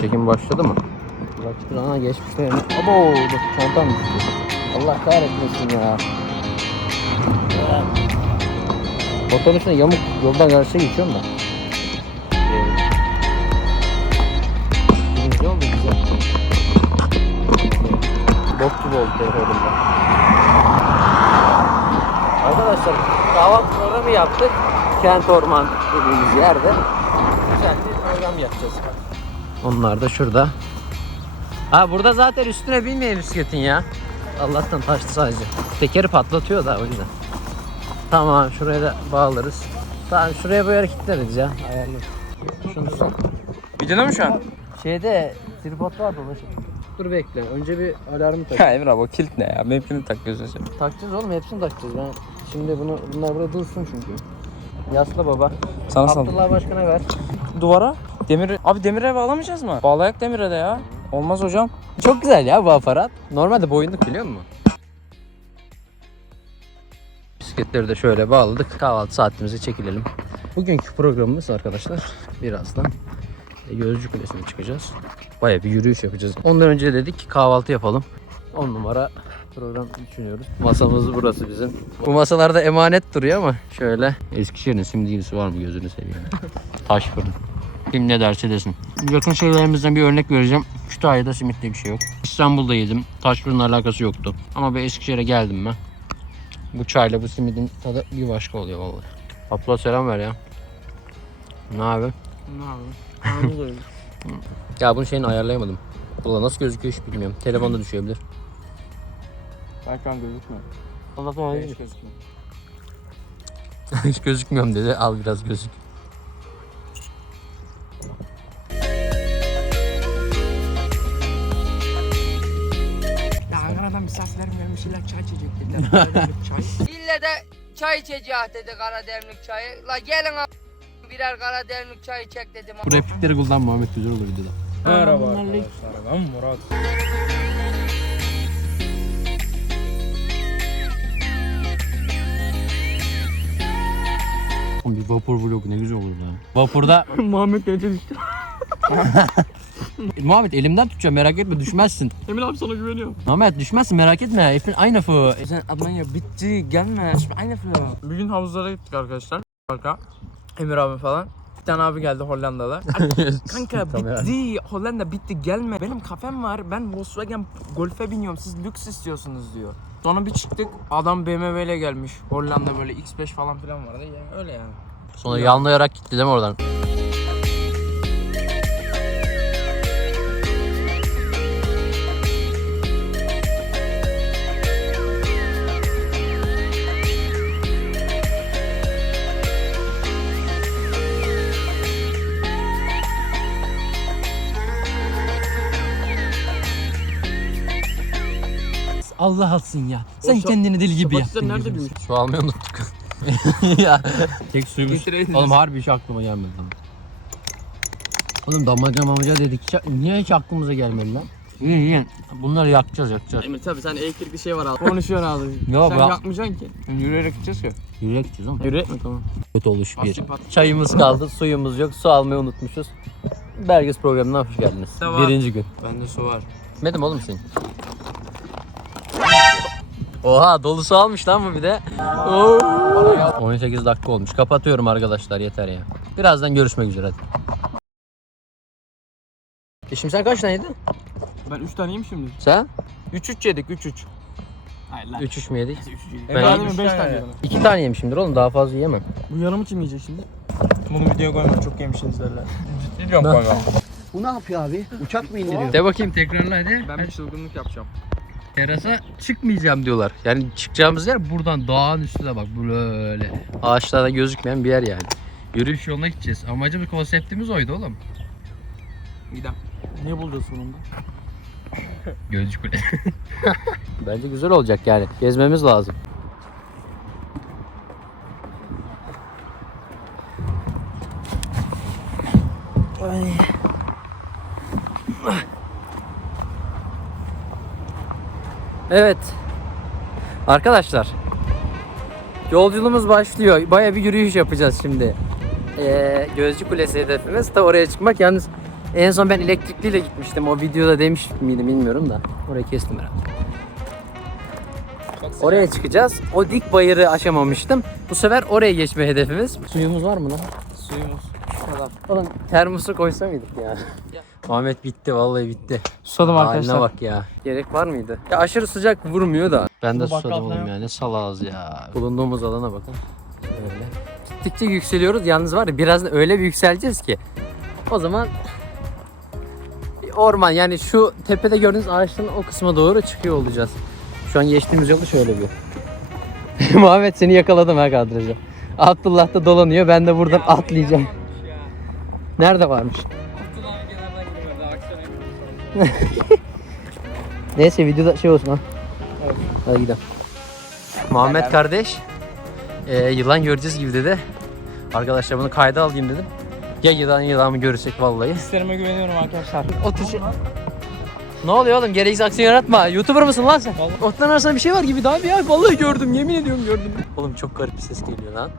Çekim başladı mı? Rakip ana geçmiş de Abo çantam düştü. Allah kahretmesin ya. Motorun üstüne yamuk yoldan karşıya geçiyorum da. Ee, Birinci oldu güzel. Bok gibi oldu telefonumda. Arkadaşlar kahvaltı programı yaptık. Kent Orman dediğimiz yerde. Güzel bir program yapacağız. Onlar da şurada. Ha burada zaten üstüne binmeyin bisikletin ya. Allah'tan taştı sadece. Tekeri patlatıyor da o yüzden. Tamam şuraya da bağlarız. Tamam şuraya böyle kilitleriz ya. Ayarlarız. Şunu tutalım. Videoda mı şu an? Şeyde tripod var dolaşık. Dur bekle. Önce bir alarmı tak. Ya Emir abi o kilit ne ya? Benimkini takıyorsun sen. Takacağız oğlum hepsini takacağız. Ben şimdi bunu bunlar burada dursun çünkü. Yasla baba. Sana saldım. Abdullah Başkan'a ver. Duvara. Demir... Abi demire bağlamayacağız mı? Bağlayak demire de ya. Olmaz hocam. Çok güzel ya bu aparat. Normalde boyunluk biliyor musun? Bisikletleri de şöyle bağladık. Kahvaltı saatimize çekilelim. Bugünkü programımız arkadaşlar birazdan e, Gözcü Kulesi'ne çıkacağız. Baya bir yürüyüş yapacağız. Ondan önce dedik ki kahvaltı yapalım. 10 numara program düşünüyoruz. Masamız burası bizim. Bu masalarda emanet duruyor ama şöyle Eskişehir'in simdiyisi var mı gözünü seveyim. Taş fırın. Kim ne derse desin. Yakın şeylerimizden bir örnek vereceğim. Kütahya'da simit diye bir şey yok. İstanbul'da yedim. Taş fırınla alakası yoktu. Ama ben Eskişehir'e geldim ben. Bu çayla bu simidin tadı bir başka oluyor vallahi. Abla selam ver ya. Ne abi? Ne abi? Ya bunun şeyini ayarlayamadım. Valla nasıl gözüküyor hiç bilmiyorum. Telefonda düşebilir. Ben şu an gözükmüyor. Allah'tan Hiç gözükmüyor. hiç gözükmüyorum dedi. Al biraz gözük. Ya Ankara'dan misafirlerim gelmiş illa çay içecek dediler. Çay. İlle de çay içeceğiz dedi kara demlik çayı. La gelin a- birer kara demlik çay içecek dedim. Bu replikleri kullan Muhammed güzel olur videoda. Merhaba arkadaşlar. Ben Murat. Oğlum bir vapur vlogu ne güzel olur ya. Vapurda Muhammed gece düştü. Muhammed elimden tutacağım merak etme düşmezsin. Emin abi sana güveniyorum. Muhammed düşmezsin merak etme. Efendim aynı lafı. Sen Almanya bitti gelme. Şimdi aynı filo. Bir gün havuzlara gittik arkadaşlar. Parka. Emir abi falan. Bir tane abi geldi Hollandalı. Kanka bitti. Hollanda bitti gelme. Benim kafem var. Ben Volkswagen Golf'e biniyorum. Siz lüks istiyorsunuz diyor. Sonra bir çıktık. Adam BMW ile gelmiş. Hollanda böyle X5 falan filan vardı. Ya öyle yani. Sonra yanlayarak gitti değil mi oradan? Allah alsın ya. Sen şa- kendini deli gibi yaptın. nerede gözünü büyümüş? seveyim. Su almayı unuttuk. ya. Tek suyumuz. Getireydiniz. Oğlum harbi hiç aklıma gelmedi lan. Oğlum damaca mamaca dedik. Hiç- Niye hiç aklımıza gelmedi lan? Yiyin yiyin. Bunları yakacağız yakacağız. Emir tabii sen elektrikli şey var abi. Konuşuyorsun abi. Yok sen ben- yakmayacaksın ki. Yürüyerek gideceğiz ya. Yürek gideceğiz ama. Yürüyerek mi tamam? Kötü oluş bir. Çayımız kaldı, suyumuz yok. Su almayı unutmuşuz. Belges programına hoş geldiniz. Birinci gün. Bende su var. Gitmedim oğlum senin. Oha dolu su almış lan bu bir de. Oo. 18 dakika olmuş. Kapatıyorum arkadaşlar yeter ya. Birazdan görüşmek üzere hadi. E şimdi sen kaç tane yedin? Ben 3 tane yiyeyim şimdi. Sen? 3-3 yedik 3-3. Hayır lan. 3 3 mü yedik? Ben Ben- 5 tane yedim. 2 tane yemişimdir oğlum daha fazla yiyemem. Bu yarımı kim yiyecek şimdi? Bunu videoya koyma çok yemişsiniz derler. Ciddi diyorum koyma. Bu ne yapıyor abi? Uçak mı indiriyor? De bakayım tekrarla hadi. Ben bir çılgınlık yapacağım. Terasa çıkmayacağım diyorlar. Yani çıkacağımız yer buradan dağın üstüne bak böyle. Ağaçlarda gözükmeyen bir yer yani. Yürüyüş yoluna gideceğiz. Amacımız konseptimiz oydu oğlum. Gidem. Ne bulacağız sonunda? Gözcü kule. Bence güzel olacak yani. Gezmemiz lazım. Evet. Arkadaşlar. Yolculuğumuz başlıyor. Baya bir yürüyüş yapacağız şimdi. Ee, Gözcü Kulesi hedefimiz. Da oraya çıkmak. Yalnız En son ben elektrikliyle gitmiştim. O videoda demiş miydim bilmiyorum da. Orayı kestim herhalde. Oraya çıkacağız. O dik bayırı aşamamıştım. Bu sefer oraya geçme hedefimiz. Suyumuz var mı lan? Suyumuz. Şu kadar. Oğlum termosu koysa mıydık ya? Muhammed bitti vallahi bitti. Susadım Haline arkadaşlar. bak ya. Gerek var mıydı? Ya aşırı sıcak vurmuyor da. Ben de susadım oğlum ya. Ne salağız ya. Bulunduğumuz alana bakın. Öyle. Gittikçe yükseliyoruz. Yalnız var ya birazdan öyle bir yükseleceğiz ki. O zaman bir orman yani şu tepede gördüğünüz ağaçların o kısma doğru çıkıyor olacağız. Şu an geçtiğimiz yolu şöyle bir. Muhammed seni yakaladım ha kadraja. Abdullah da dolanıyor. Ben de buradan atlayacağım. Nerede varmış? Neyse videoda şey olsun ha. Hadi gidelim. Muhammed kardeş e, yılan göreceğiz gibi dedi. Arkadaşlar bunu kayda alayım dedim. Ya yılan yılan mı görürsek vallahi. Hislerime güveniyorum arkadaşlar. Otur Ne oluyor oğlum? Gereksiz aksiyon yaratma. Youtuber mısın lan sen? Otların arasında bir şey var gibi daha bir ya. Vallahi gördüm. Yemin ediyorum gördüm. Oğlum çok garip bir ses geliyor lan.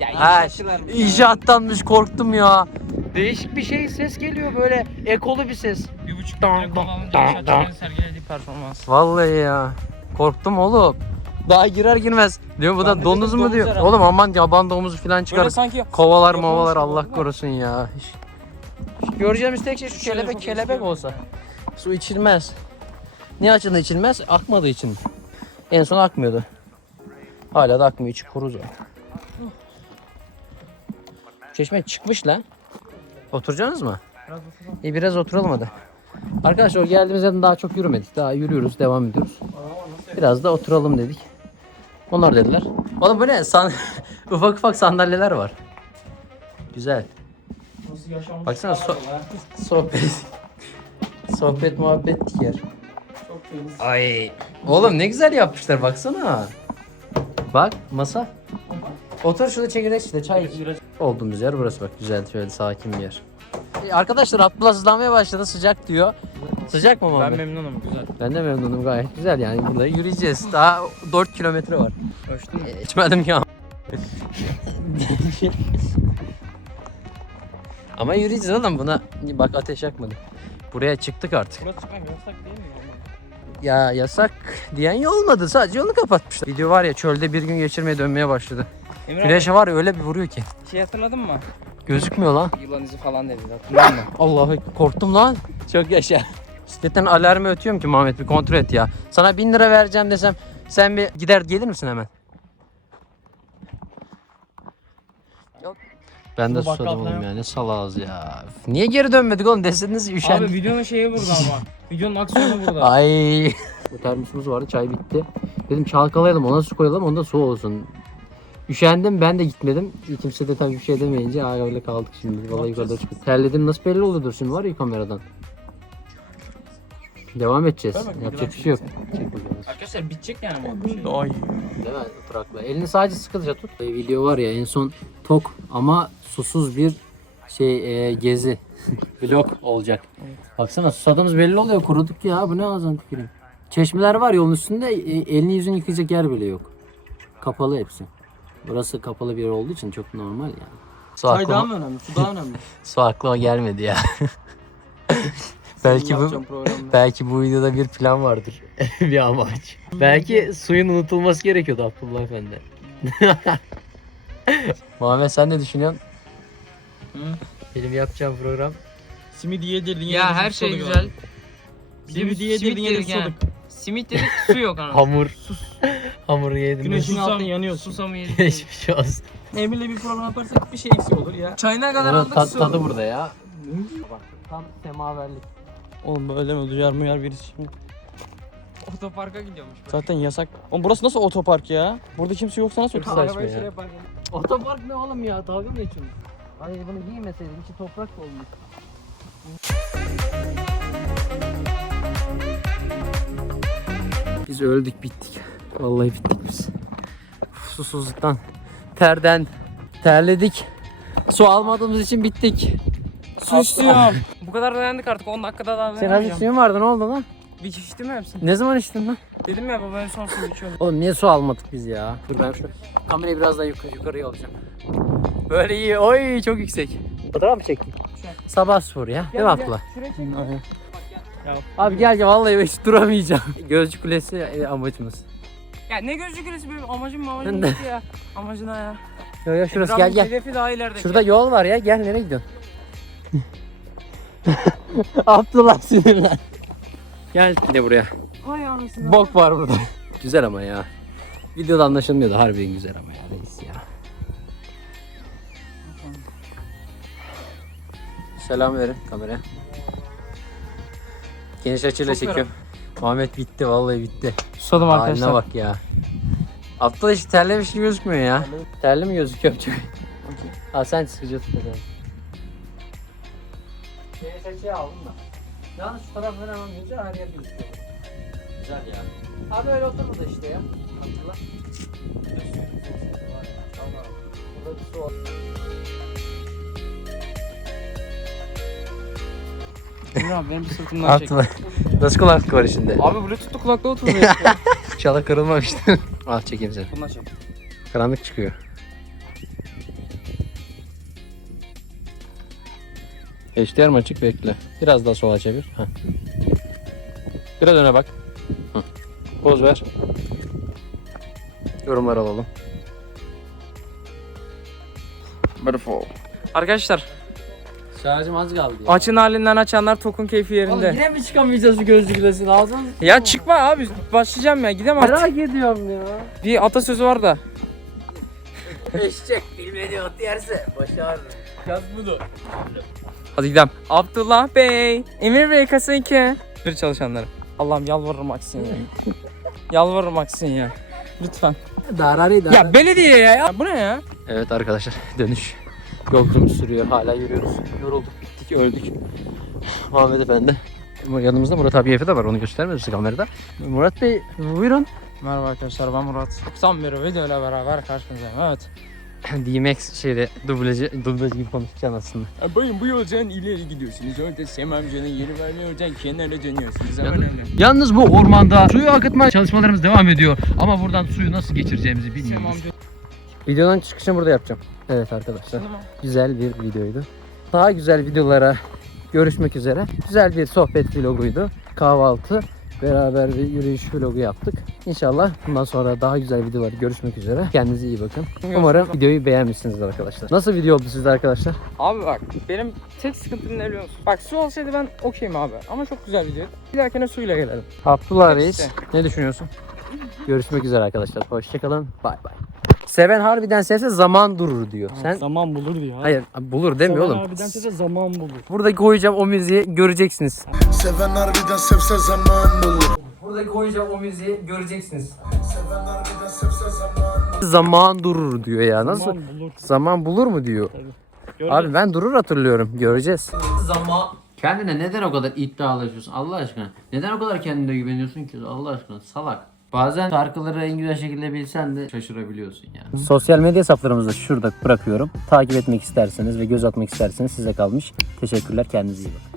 Ya, Ha, inşaattanmış korktum ya. Değişik bir şey ses geliyor böyle ekolu bir ses. Bir buçuk Dam, metre dam, kullanınca dam, inşaatçıların sergilediği performans. Vallahi ya. Korktum oğlum. Daha girer girmez. Diyor bu Ben da de domuz dedim mu domuz diyor. herhalde. Oğlum aman yaban domuzu falan çıkar. Böyle sanki Kovalar Yaban mavalar domuzu Allah var. korusun ya. Hiç- Göreceğimiz tek şey şu kelebek kelebek olsa. Su içilmez. Niye açıldı içilmez? Akmadığı için. En son akmıyordu. Hala da akmıyor. içi kuru zaten. Çeşme çıkmış lan. Oturacaksınız mı? İyi biraz oturalım hadi. Arkadaşlar o geldiğimiz yerden daha çok yürümedik. Daha yürüyoruz, devam ediyoruz. Biraz da oturalım dedik. Onlar dediler. Oğlum bu ne? San ufak ufak sandalyeler var. Güzel. Baksana so- sohbet. sohbet muhabbet yer. Çok temiz. Ay. Oğlum ne güzel yapmışlar baksana. Bak masa. Otur şurada çekirdek işte çay iç. Olduğumuz yer burası bak güzel şöyle sakin bir yer. E, Arkadaşlar Abdullah sızlanmaya başladı sıcak diyor. Sıcak mı Ben Muhammed? memnunum güzel. Ben de memnunum gayet güzel yani burada yürüyeceğiz. Daha 4 kilometre var. Ölçtün mü? E, içmedim ya. Ama yürüyeceğiz oğlum buna. Bak ateş yakmadı. Buraya çıktık artık. Burası çıkmak yasak değil mi? Ya yasak diyen ya olmadı. Sadece yolu kapatmışlar. Video var ya çölde bir gün geçirmeye dönmeye başladı. Emre Güneşe var ya öyle bir vuruyor ki. şey hatırladın mı? Gözükmüyor lan. Yılan izi falan dedi hatırladın mı? Allah'ı korktum lan. Çok yaşa. Bisikletten alarmı ötüyorum ki Muhammed bir kontrol et ya. Sana bin lira vereceğim desem sen bir gider gelir misin hemen? Yok. Ben de Şurada bakkal susadım oğlum ya ne salağız ya. Niye geri dönmedik oğlum deseniz Abi üşendik. videonun şeyi burada ama. Videonun aksiyonu burada. Ay. Bu termosumuz vardı çay bitti. Dedim çalkalayalım ona su koyalım onda su olsun. Üşendim ben de gitmedim. Kimse de tabii bir şey demeyince aa öyle kaldık şimdi. Vallahi yukarıda çıkıp. Terledim nasıl belli oluyordur şimdi var ya kameradan. Devam edeceğiz. Yapacak bir şey yok. Arkadaşlar bitecek yani bu şey. Değil Ay. mi? Oturakla. Elini sadece sıkıca tut. E, video var ya en son tok ama susuz bir şey e, gezi. Vlog olacak. Baksana susadığımız belli oluyor. Kuruduk ya. Bu ne ağzına tüküreyim. Çeşmeler var yolun üstünde. e, elini yüzünü yıkayacak yer bile yok. Kapalı hepsi. Burası kapalı bir yer olduğu için çok normal yani. Su Çay daha mı önemli? Su daha önemli. Su aklıma gelmedi ya. belki bu belki bu videoda bir plan vardır. bir amaç. Belki suyun unutulması gerekiyordu Abdullah Efendi. Muhammed sen ne düşünüyorsun? Hı? Benim yapacağım program. Simidi yedirdin Ya her şey güzel. Simit yedirdin susadık. Simit dedik su yok ana. Hamur. Hamur yedim. Güneşin altında yanıyorsun. Susamı yedik. Geçmiş şey olsun. Emir'le bir program yaparsak bir şey eksik olur ya. Çayına kadar Bunun aldık ta- su. tadı burada ya. Bak tam semaverlik. Oğlum böyle mi duyar muyar birisi şimdi? Otoparka gidiyormuş. bak. Zaten yasak. Oğlum burası nasıl otopark ya? Burada kimse yoksa nasıl Çok otopark? saçma Arabayı ya. şey yapar. Otopark ne oğlum ya? Dalga mı geçiyorsun? Hayır bunu giymeseydim içi toprak da olmuş. Biz öldük bittik. Vallahi bittik biz. Susuzluktan, terden, terledik. Su almadığımız için bittik. Su istiyorum. Bu kadar dayandık artık 10 dakikada daha Senin azıcık dayanamayacağım. suyun vardı ne oldu lan? Bir içti mi hepsini? Ne zaman içtin lan? Dedim ya baba en son suyu içiyordum. Oğlum niye su almadık biz ya? Dur ben şu kamerayı biraz daha yukarı, yukarıya alacağım. Böyle iyi. Oy çok yüksek. Fotoğraf mı çektin? Sabah spor ya. Değil mi çek. Abi gel gel vallahi hiç duramayacağım. Gözcü kulesi e, amacımız. Ya ne kulesi benim amacım amacım Ben de. ya. Amacına ya. Yo yo şurası gel gel. Hedefi daha ileride. Şurada yol var ya gel nereye gidiyorsun? Abdullah sinirlen. Gel de buraya. Ay anasını. Bok var burada. güzel ama ya. Videoda anlaşılmıyor da harbiden güzel ama ya reis ya. Selam verin kameraya. Geniş açıyla Çok çekiyorum. Muhammed bitti vallahi bitti. Susadım Haline arkadaşlar. bak ya. Abdullah hiç terlemiş gibi gözükmüyor ya. Terli mi gözüküyor çok? Ha sen sıkıcı tut bakalım. Geniş açıya aldım da. Yalnız şu tarafları hemen görünce her yer gözüküyor. Güzel ya. Abi öyle oturmadı işte ya. Abdullah. Burada bir su var. Emre abi benim bir sırtımdan çek. Abdullah. Nasıl kulaklık var içinde? Abi bluetooth'lu kulaklığı oturuyor. İnşallah kırılmamıştır. Al çekeyim seni. Bundan çek. Karanlık çıkıyor. HDR mi açık bekle. Biraz daha sola çevir. Heh. Biraz öne bak. Hı. Poz ver. Yorumlar alalım. Arkadaşlar Şarjım az kaldı ya. açın halinden açanlar tokun keyfi yerinde. Oğlum yine mi çıkamayacağız bu gözlüklesin? Ağzını Ya çıkma abi başlayacağım ya gidemem artık. Merak ediyorum ya. Bir atasözü var da. Eşek bilmediği ot yerse başar. Yaz bunu. Hadi gidelim. Abdullah Bey, Emir Bey kasa 2. Bir çalışanları. Allah'ım yalvarırım aksın ya. yalvarırım aksın ya. Lütfen. Darari darari. Ya belediye ya. ya. Bu ne ya? Evet arkadaşlar dönüş. Yolculuğumuz sürüyor. Hala yürüyoruz. Yorulduk, bittik, öldük. Muhammed Efendi. Yanımızda Murat abi Efe de var. Onu göstermez misin kamerada? Murat Bey buyurun. Merhaba arkadaşlar ben Murat. Son bir videoyla beraber karşınızdayım. Evet. DMX şeyde dublajı, dublaj gibi konuşacaksın aslında. Bayım bu yoldan ileri gidiyorsunuz. Orada Sem amcanın yeri var ve oradan kenara dönüyorsunuz. Ama öyle. Yalnız bu ormanda suyu akıtma çalışmalarımız devam ediyor. Ama buradan suyu nasıl geçireceğimizi Sem amca. Videonun çıkışını burada yapacağım. Evet arkadaşlar. Güzel bir videoydu. Daha güzel videolara görüşmek üzere. Güzel bir sohbet vloguydu. Kahvaltı, beraber bir yürüyüş vlogu yaptık. İnşallah bundan sonra daha güzel videolar görüşmek üzere. Kendinize iyi bakın. Umarım videoyu beğenmişsinizdir arkadaşlar. Nasıl video oldu sizde arkadaşlar? Abi bak benim tek sıkıntım ne biliyor musun? Bak su olsaydı ben okeyim abi. Ama çok güzel video. Bir dahakine suyla gelelim. Abdullah. Reis ne düşünüyorsun? Görüşmek üzere arkadaşlar. Hoşçakalın. Bay bay. Seven harbiden sevse zaman durur diyor. Sen Zaman bulur diyor. Hayır bulur demiyor Seven oğlum. harbiden size zaman bulur. Burada koyacağım o müziği göreceksiniz. Seven harbiden sevse zaman bulur Burada koyacağım o müziği göreceksiniz. Seven harbiden sevse zaman Zaman durur diyor ya. Nasıl? Zaman bulur. Zaman bulur mu diyor. Göreceğiz. Abi ben durur hatırlıyorum. Göreceğiz. Zaman. Kendine neden o kadar iddialaşıyorsun Allah aşkına? Neden o kadar kendine güveniyorsun ki Allah aşkına? Salak. Bazen şarkıları en güzel şekilde bilsen de şaşırabiliyorsun yani. Sosyal medya hesaplarımızı şurada bırakıyorum. Takip etmek isterseniz ve göz atmak isterseniz size kalmış. Teşekkürler. Kendinize iyi bakın.